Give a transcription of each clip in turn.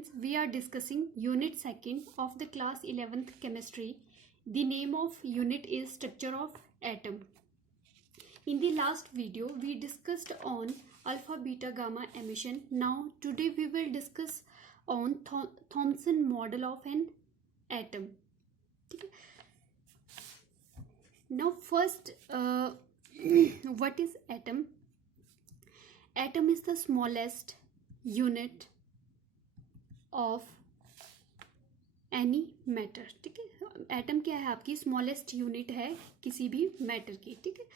students, we are discussing unit 2nd of the class 11th chemistry. The name of unit is structure of atom. In the last video we discussed on alpha beta gamma emission. Now today we will discuss on Thomson model of an atom. Okay. Now first what is atom? Atom is the smallest unit of any matter. ठीक है, atom क्या है? आपकी smallest unit है किसी भी matter की. ठीक है,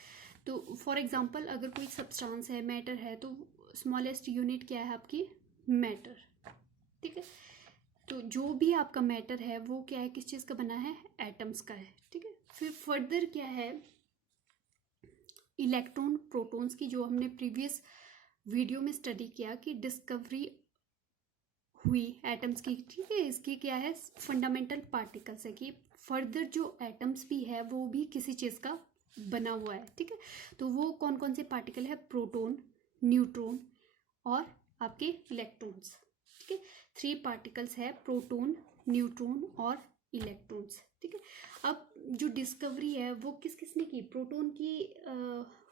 तो फॉर एग्जांपल अगर कोई सब्सटेंस है, मैटर है, तो स्मॉलेस्ट यूनिट क्या है आपकी? मैटर. ठीक है, तो जो भी आपका मैटर है वो क्या है, किस चीज़ का बना है? एटम्स का है. ठीक है, फिर फर्दर क्या है? इलेक्ट्रॉन प्रोटॉन्स की जो हमने प्रीवियस वीडियो में स्टडी किया कि डिस्कवरी हुई एटम्स की. ठीक है, इसकी क्या है? फंडामेंटल पार्टिकल्स है कि फर्दर जो एटम्स भी है वो भी किसी चीज़ का बना हुआ है. ठीक है, तो वो कौन कौन से पार्टिकल है? प्रोटॉन, न्यूट्रॉन और आपके इलेक्ट्रॉन्स. ठीक है, 3 पार्टिकल्स है, प्रोटॉन, न्यूट्रॉन और इलेक्ट्रॉन्स. ठीक है, अब जो डिस्कवरी है वो किस किसने की? प्रोटॉन की.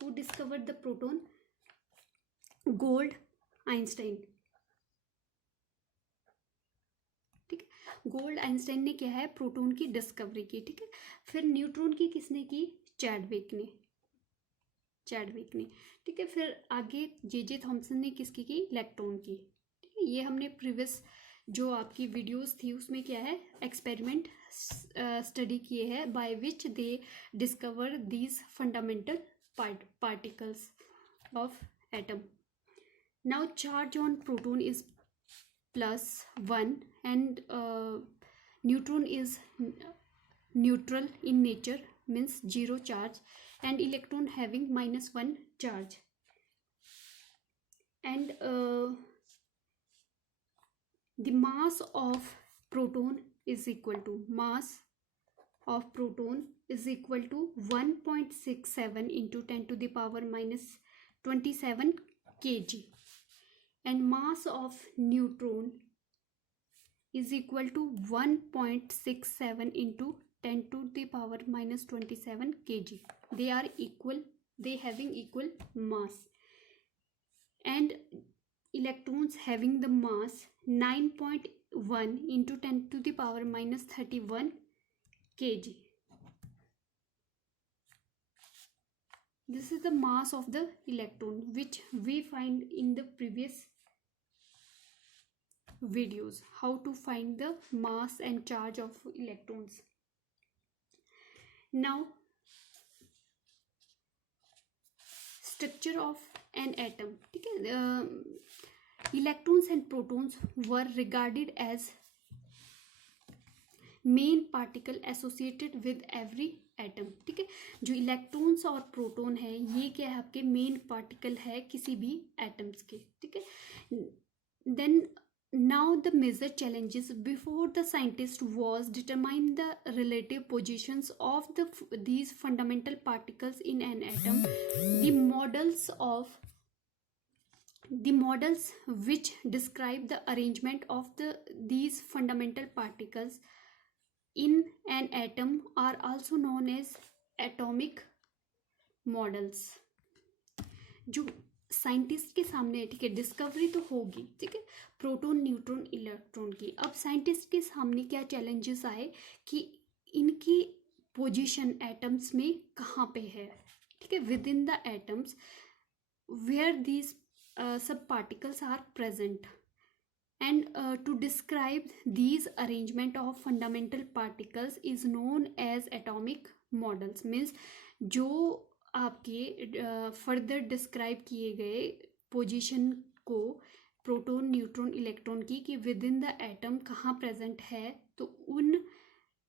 Who discovered the proton? Gold, Einstein. ठीक है, गोल्ड, आइंस्टाइन ने क्या है? प्रोटॉन की डिस्कवरी की. ठीक है, फिर न्यूट्रॉन की किसने की? चैडविक ने. ठीक है, फिर आगे जे थॉमसन ने किसकी की? इलेक्ट्रॉन की. ठीक है, ये हमने प्रीवियस जो आपकी वीडियोस थी उसमें क्या है? एक्सपेरिमेंट स्टडी किए हैं by which they discover these fundamental particles of atom. Now charge on proton is +1 and neutron is neutral in nature, means 0 charge, and electron having -1 charge. And the mass of proton is equal to 1.67 into 10 to the power -27 kg, and mass of neutron is equal to 1.67 into 10 to the power -27 kg. They are equal, they having equal mass. And electrons having the mass 9.1 into 10 to the power -31 kg. This is the mass of the electron which we find in the previous videos, how to find the mass and charge of electrons. Now structure of an atom. ठीक है, electrons and protons were regarded as main particle associated with every atom. ठीक है, जो electrons और proton है ये क्या है? आपके मेन पार्टिकल है किसी भी एटम्स के. ठीक है, then now the major challenges before the scientist was determine the relative positions of these fundamental particles in an atom. The models which describe the arrangement of these fundamental particles in an atom are also known as atomic models. जो scientist के सामने, ठीक है, discovery तो होगी, ठीक है, proton, neutron, electron की. अब साइंटिस्ट के सामने क्या चैलेंजेस आए कि इनकी पोजीशन एटम्स में कहाँ पे है. ठीक है, within the atoms where these सब particles are present. And to describe these arrangement of fundamental particles is known as atomic models. Means जो आपके फर्दर डिस्क्राइब किए गए पोजीशन को प्रोटॉन, न्यूट्रॉन, इलेक्ट्रॉन की कि विद इन द एटम कहाँ present है, तो उन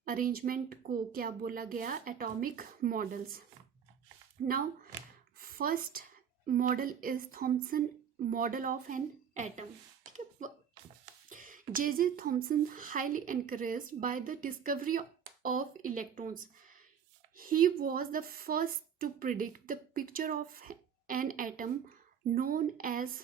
अरेंजमेंट को क्या बोला गया? Atomic models. Now first model is Thompson model of an atom. ठीक है, J Thomson highly encouraged by the discovery of electrons. He was the first to predict the picture of an atom known as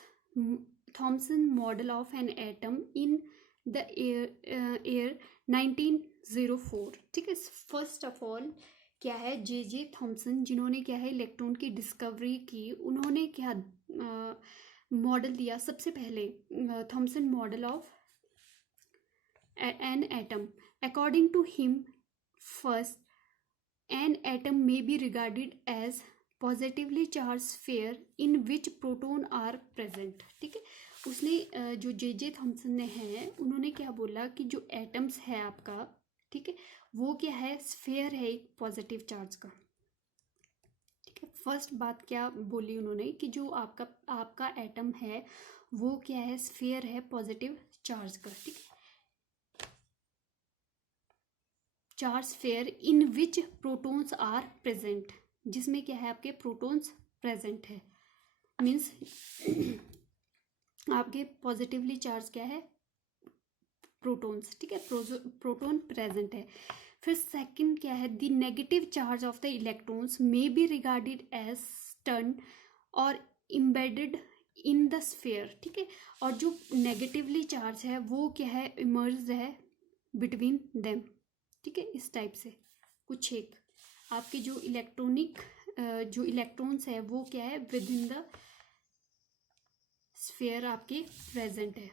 Thomson model of an atom in the year 1904। ठीक है। First of all क्या है, J Thomson, जिन्होंने क्या है electron की discovery की, उन्होंने क्या मॉडल दिया सबसे पहले, Thompson model of an atom. According to him, first, an atom may be regarded as positively charged sphere in which proton are present. ठीक है। उसने जो जे थॉमसन ने है, उन्होंने क्या बोला कि जो एटम्स है आपका, ठीक है, वो क्या है, स्फेयर है एक पॉजिटिव चार्ज का। ठीक है। फर्स्ट बात क्या बोली उन्होंने कि जो आपका एटम है वो क्या है, स्फेयर है पॉजिटिव चार्ज का। ठीक है। Charge sphere in which protons are present, जिसमें क्या है आपके प्रोटॉन्स प्रेजेंट है, मीन्स आपके पॉजिटिवली चार्ज क्या है, प्रोटॉन्स। ठीक है, प्रोटॉन प्रेजेंट है। फिर सेकंड क्या है, the negative charge of the electrons may be regarded as stern और इम्बेडेड इन द स्फेयर। ठीक है। और जो नेगेटिवली चार्ज है वो क्या है, इमर्ज है बिटवीन देम। ठीक है। इस टाइप से कुछ एक आपके जो जो इलेक्ट्रॉन्स है वो क्या है, विद इन द स्फेयर आपके प्रेजेंट है।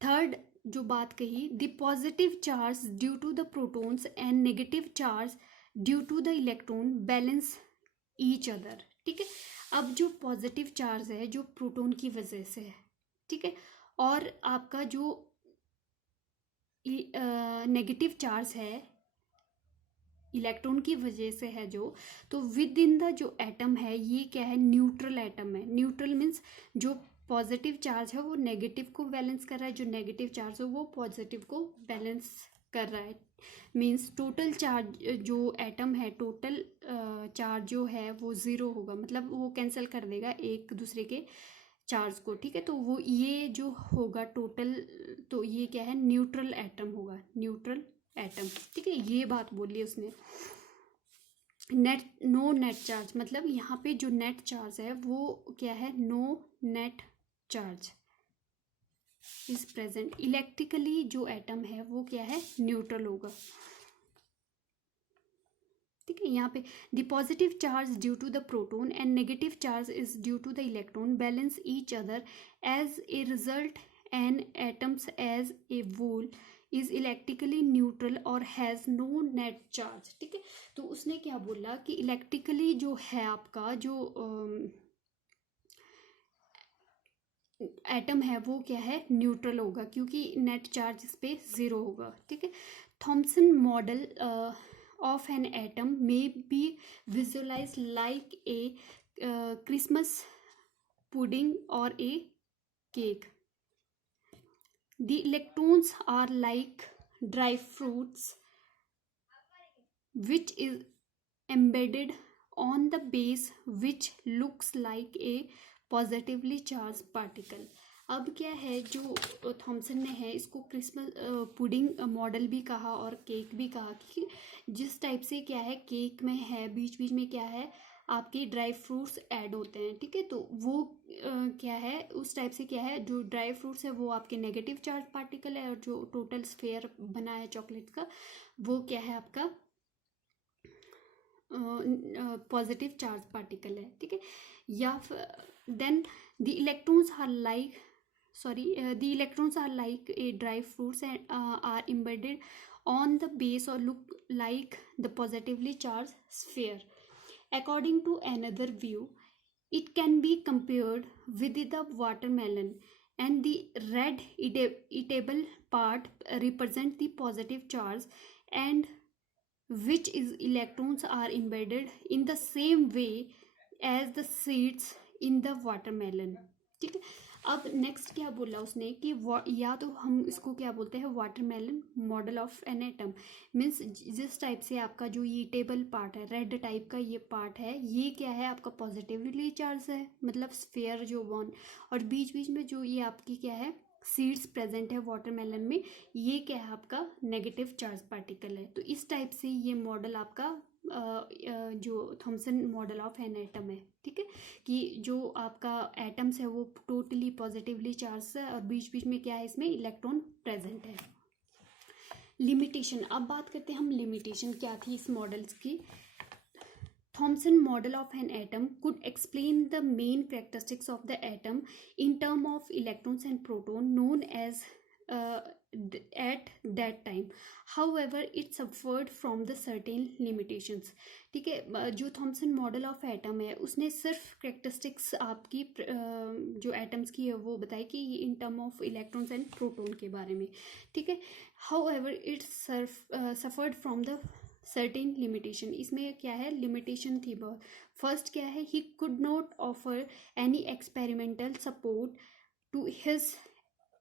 थर्ड जो बात कही, the positive charge due to the protons and negative charge due to the electron balance each other. ठीक है। अब जो पॉजिटिव चार्ज है जो प्रोटॉन की वजह से है, ठीक है, और आपका जो नेगेटिव चार्ज है इलेक्ट्रॉन की वजह से है जो, तो विद इन द जो एटम है ये क्या है, न्यूट्रल एटम है। न्यूट्रल मीन्स जो पॉजिटिव चार्ज है वो नेगेटिव को बैलेंस कर रहा है, जो नेगेटिव चार्ज है वो पॉजिटिव को बैलेंस कर रहा है। मीन्स टोटल चार्ज जो एटम है, टोटल चार्ज जो है वो ज़ीरो होगा, मतलब वो कैंसिल कर देगा एक दूसरे के चार्ज को। ठीक है। तो वो ये जो होगा टोटल, तो ये क्या है, न्यूट्रल एटम होगा, न्यूट्रल एटम। ठीक है। ये बात बोली उसने। नो नेट चार्ज, मतलब यहाँ पे जो नेट चार्ज है वो क्या है, no net charge is present. Electrically जो एटम है वो क्या है, न्यूट्रल होगा। ठीक है। यहाँ पे the positive charge due to the proton and negative charge is due to the electron balance each other as a result an atoms as a whole is electrically neutral और हैज़ नो नेट चार्ज। ठीक है। तो उसने क्या बोला कि electrically जो है आपका जो एटम है वो क्या है, न्यूट्रल होगा, क्योंकि नेट चार्ज इस पे ज़ीरो होगा। ठीक है। Thompson model of an atom may be visualized like a Christmas pudding or a cake. The electrons are like dry fruits which is embedded on the base which looks like a positively charged particle. अब क्या है, जो Thompson ने है इसको Christmas pudding model भी कहा और केक भी कहा, कि जिस टाइप से क्या है केक में है बीच बीच में क्या है आपके ड्राई फ्रूट्स ऐड होते हैं। ठीक है। तो वो क्या है, उस टाइप से क्या है, जो ड्राई फ्रूट्स है वो आपके नेगेटिव चार्ज पार्टिकल है, और जो टोटल स्फेयर बना है चॉकलेट का वो क्या है आपका पॉजिटिव चार्ज पार्टिकल है। ठीक है। या then the electrons are like the electrons are like a dry fruits and are embedded on the base or look like the positively charged sphere. According to another view, it can be compared with the watermelon, and the red eatable part represent the positive charge, and which is electrons are embedded in the same way as the seeds in the watermelon. ठीक है। अब next क्या बोला उसने कि या तो हम इसको क्या बोलते हैं, watermelon model of an atom, means जिस टाइप से आपका जो ये टेबल पार्ट है, रेड टाइप का ये पार्ट है, ये क्या है आपका पॉजिटिवली चार्ज है, मतलब स्फेयर जो वन, और बीच बीच में जो ये आपकी क्या है सीड्स प्रेजेंट है वाटरमेलन में, ये क्या है आपका नेगेटिव चार्ज पार्टिकल है। तो इस टाइप से ये मॉडल आपका जो Thompson model of an atom है, ठीक है, कि जो आपका एटम्स है वो टोटली पॉजिटिवली चार्ज है और बीच बीच में क्या है, इसमें इलेक्ट्रॉन प्रेजेंट है। लिमिटेशन, अब बात करते हैं हम लिमिटेशन क्या थी इस मॉडल्स की। Thomson model of an atom could explain the main characteristics of the atom in terms of electrons and proton known as at that time. However, it suffered from the certain limitations. ठीक है, जो Thompson model of atom है उसने सिर्फ characteristics आपकी जो atoms की है वो बताई कि in term of electrons and proton के बारे में, ठीक है। However it suffered from the certain limitation, इसमें क्या है लिमिटेशन थी बहुत। फर्स्ट क्या है, he could not offer any experimental support to his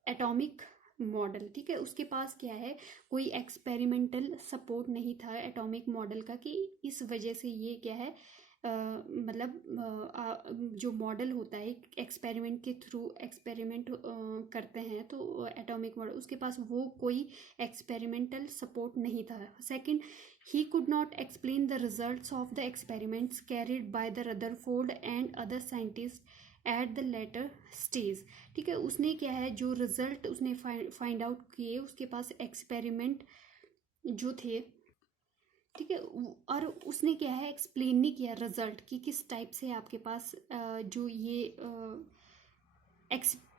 atomic model, ठीक है, उसके पास क्या है कोई एक्सपेरिमेंटल सपोर्ट नहीं था एटॉमिक मॉडल का, कि इस वजह से ये क्या है मतलब जो मॉडल होता है एक्सपेरिमेंट के थ्रू एक्सपेरिमेंट करते हैं तो एटॉमिक मॉडल, उसके पास वो कोई एक्सपेरिमेंटल सपोर्ट नहीं था। Second, he could not explain the results of the experiments carried by the Rutherford and other scientists at the later stage, ठीक है, उसने क्या है जो रिजल्ट उसने फाइंड आउट किए उसके पास एक्सपेरिमेंट जो थे, ठीक है, और उसने क्या है एक्सप्लेन नहीं किया रिजल्ट कि किस टाइप से आपके पास जो ये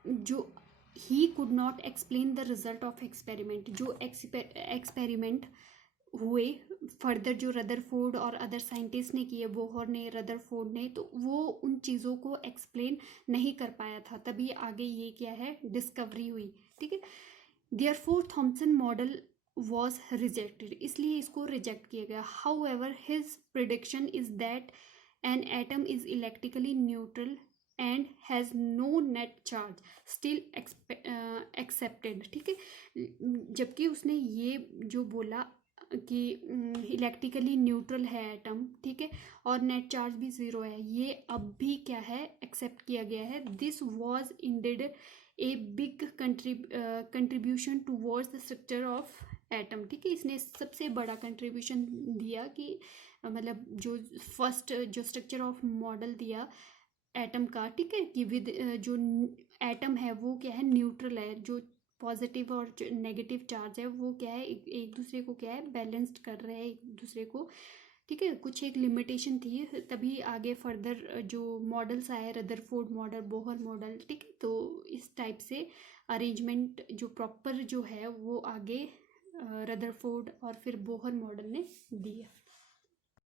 जो ही could not explain the result of experiment, जो एक्सपेरिमेंट हुए फर्दर जो रदरफोर्ड और अदर साइंटिस्ट ने किए, बोहर ने, रदरफोर्ड ने, तो वो उन चीज़ों को एक्सप्लेन नहीं कर पाया था, तभी आगे ये क्या है डिस्कवरी हुई, ठीक है। Therefore Thomson model was rejected, इसलिए इसको रिजेक्ट किया गया। However his prediction is that an atom is electrically neutral and has no net charge still accepted, ठीक है, जबकि उसने ये जो बोला कि इलेक्ट्रिकली न्यूट्रल है एटम, ठीक है, और नेट चार्ज भी ज़ीरो है, ये अब भी क्या है एक्सेप्ट किया गया है। This was ended a big contribution towards the structure of atom, ठीक है, इसने सबसे बड़ा कंट्रीब्यूशन दिया कि मतलब जो फर्स्ट जो स्ट्रक्चर ऑफ मॉडल दिया एटम का, ठीक है, कि विद जो एटम है वो क्या है न्यूट्रल है, जो पॉजिटिव और जो नेगेटिव चार्ज है वो क्या है एक दूसरे को क्या है बैलेंस्ड कर रहे हैं एक दूसरे को, ठीक है, कुछ एक लिमिटेशन थी, तभी आगे फर्दर जो मॉडल्स आए रदरफोर्ड मॉडल, बोहर मॉडल, ठीक है, तो इस टाइप से अरेंजमेंट जो प्रॉपर जो है वो आगे रदरफोर्ड और फिर बोहर मॉडल ने दिया।